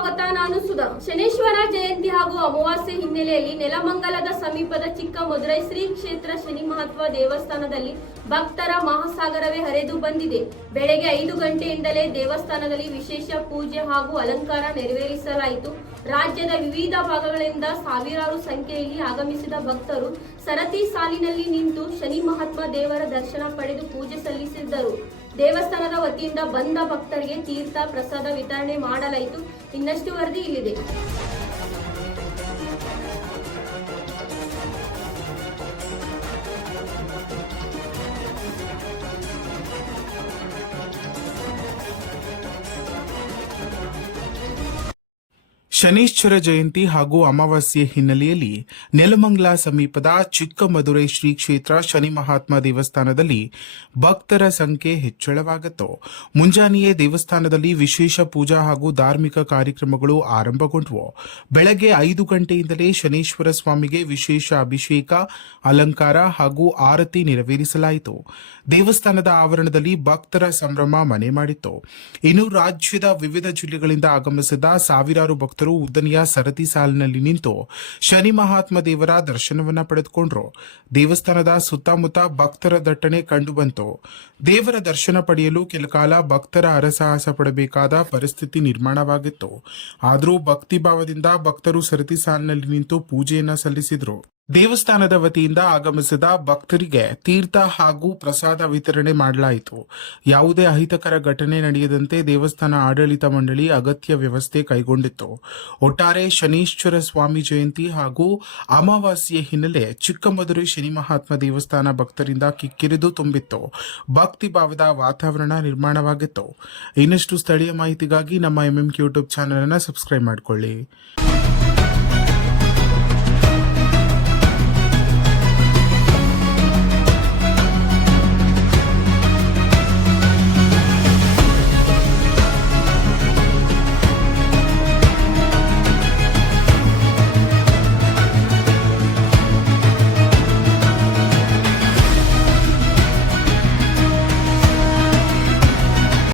ಸ್ವಾಗತ. ನಾನು ಸುಧಾ. ಶನೇಶ್ವರ ಜಯಂತಿ ಹಾಗೂ ಅಮಾವಾಸ್ಯೆ ಹಿನ್ನೆಲೆಯಲ್ಲಿ ನೆಲಮಂಗಲದ ಸಮೀಪದ ಚಿಕ್ಕಮದುರೈ ಶ್ರೀ ಕ್ಷೇತ್ರ ಶನಿ ಮಹತ್ವ ದೇವಸ್ಥಾನದಲ್ಲಿ ಭಕ್ತರ ಮಹಾಸಾಗರವೇ ಹರಿದು ಬಂದಿದೆ. ಬೆಳಗ್ಗೆ 5 ಗಂಟೆಯಿಂದಲೇ ದೇವಸ್ಥಾನದಲ್ಲಿ ವಿಶೇಷ ಪೂಜೆ ಹಾಗೂ ಅಲಂಕಾರ ನೆರವೇರಿಸಲಾಯಿತು. ರಾಜ್ಯದ ವಿವಿಧ ಭಾಗಗಳಿಂದ ಸಾವಿರಾರು ಸಂಖ್ಯೆಯಲ್ಲಿ ಆಗಮಿಸಿದ ಭಕ್ತರು ಸರತಿ ಸಾಲಿನಲ್ಲಿ ನಿಂತು ಶನಿ ಮಹಾತ್ಮ ದೇವರ ದರ್ಶನ ಪಡೆದು ಪೂಜೆ ಸಲ್ಲಿಸಿದರು. ದೇವಸ್ಥಾನದ ವತಿಯಿಂದ ಬಂದ ಭಕ್ತರಿಗೆ ತೀರ್ಥ ಪ್ರಸಾದ ವಿತರಣೆ ಮಾಡಲಾಯಿತು. ಇನ್ನಷ್ಟು ವರದಿ ಇಲ್ಲಿದೆ. ಶನೀಶ್ವರ ಜಯಂತಿ ಹಾಗೂ ಅಮಾವಾಸ್ಯೆ ಹಿನ್ನೆಲೆಯಲ್ಲಿ ನೆಲಮಂಗಲ ಸಮೀಪದ ಚಿಕ್ಕಮದುರೈ ಶ್ರೀ ಕ್ಷೇತ್ರ ಶನಿ ಮಹಾತ್ಮ ದೇವಸ್ಥಾನದಲ್ಲಿ ಭಕ್ತರ ಸಂಖ್ಯೆ ಹೆಚ್ಚಳವಾಗಿತ್ತು. ಮುಂಜಾನೆಯೇ ದೇವಸ್ಥಾನದಲ್ಲಿ ವಿಶೇಷ ಪೂಜಾ ಹಾಗೂ ಧಾರ್ಮಿಕ ಕಾರ್ಯಕ್ರಮಗಳು ಆರಂಭಗೊಂಡವು. ಬೆಳಗ್ಗೆ 5 ಗಂಟೆಯಿಂದಲೇ ಶನೀಶ್ವರ ಸ್ವಾಮಿಗೆ ವಿಶೇಷ ಅಭಿಷೇಕ, ಅಲಂಕಾರ ಹಾಗೂ ಆರತಿ ನೆರವೇರಿಸಲಾಯಿತು. ದೇವಸ್ಥಾನದ ಆವರಣದಲ್ಲಿ ಭಕ್ತರ ಸಂಭ್ರಮ ಮನೆ ಮಾಡಿತ್ತು. ಇನ್ನು ರಾಜ್ಯದ ವಿವಿಧ ಜಿಲ್ಲೆಗಳಿಂದ ಆಗಮಿಸಿದ ಸಾವಿರಾರು ಭಕ್ತರು ಉದ್ದನೆಯ ಸರತಿ ಸಾಲಿನಲ್ಲಿ ನಿಂತು ಶನಿ ಮಹಾತ್ಮ ದೇವರ ದರ್ಶನವನ್ನ ಪಡೆದುಕೊಂಡ್ರು. ದೇವಸ್ಥಾನದ ಸುತ್ತಮುತ್ತ ಭಕ್ತರ ದಟ್ಟಣೆ ಕಂಡುಬಂತು. ದೇವರ ದರ್ಶನ ಪಡೆಯಲು ಕೆಲಕಾಲ ಭಕ್ತರ ಹರಸಾಹಸ ಪಡಬೇಕಾದ ಪರಿಸ್ಥಿತಿ ನಿರ್ಮಾಣವಾಗಿತ್ತು. ಆದರೂ ಭಕ್ತಿಭಾವದಿಂದ ಭಕ್ತರು ಸರತಿ ಸಾಲಿನಲ್ಲಿ ನಿಂತು ಪೂಜೆಯನ್ನ ಸಲ್ಲಿಸಿದ್ರು. ದೇವಸ್ಥಾನದ ವತಿಯಿಂದ ಆಗಮಿಸಿದ ಭಕ್ತರಿಗೆ ತೀರ್ಥ ಹಾಗೂ ಪ್ರಸಾದ ವಿತರಣೆ ಮಾಡಲಾಯಿತು. ಯಾವುದೇ ಅಹಿತಕರ ಘಟನೆ ನಡೆಯದಂತೆ ದೇವಸ್ಥಾನ ಆಡಳಿತ ಮಂಡಳಿ ಅಗತ್ಯ ವ್ಯವಸ್ಥೆ ಕೈಗೊಂಡಿತ್ತು. ಒಟ್ಟಾರೆ ಶನೀಶ್ವರ ಸ್ವಾಮಿ ಜಯಂತಿ ಹಾಗೂ ಅಮಾವಾಸ್ಯೆ ಹಿನ್ನೆಲೆ ಚಿಕ್ಕಮದುರೈ ಶನಿ ಮಹಾತ್ಮ ದೇವಸ್ಥಾನ ಭಕ್ತರಿಂದ ಕಿಕ್ಕಿರಿದು ತುಂಬಿತ್ತು. ಭಕ್ತಿ ಭಾವದ ವಾತಾವರಣ ನಿರ್ಮಾಣವಾಗಿತ್ತು. ಇನ್ನಷ್ಟು ಸ್ಥಳೀಯ ಮಾಹಿತಿಗಾಗಿ ನಮ್ಮ MMK ಯೂಟ್ಯೂಬ್ ಚಾನೆಲ್ ಅನ್ನು ಸಬ್ಸ್ಕ್ರೈಬ್ ಮಾಡಿಕೊಳ್ಳಿ.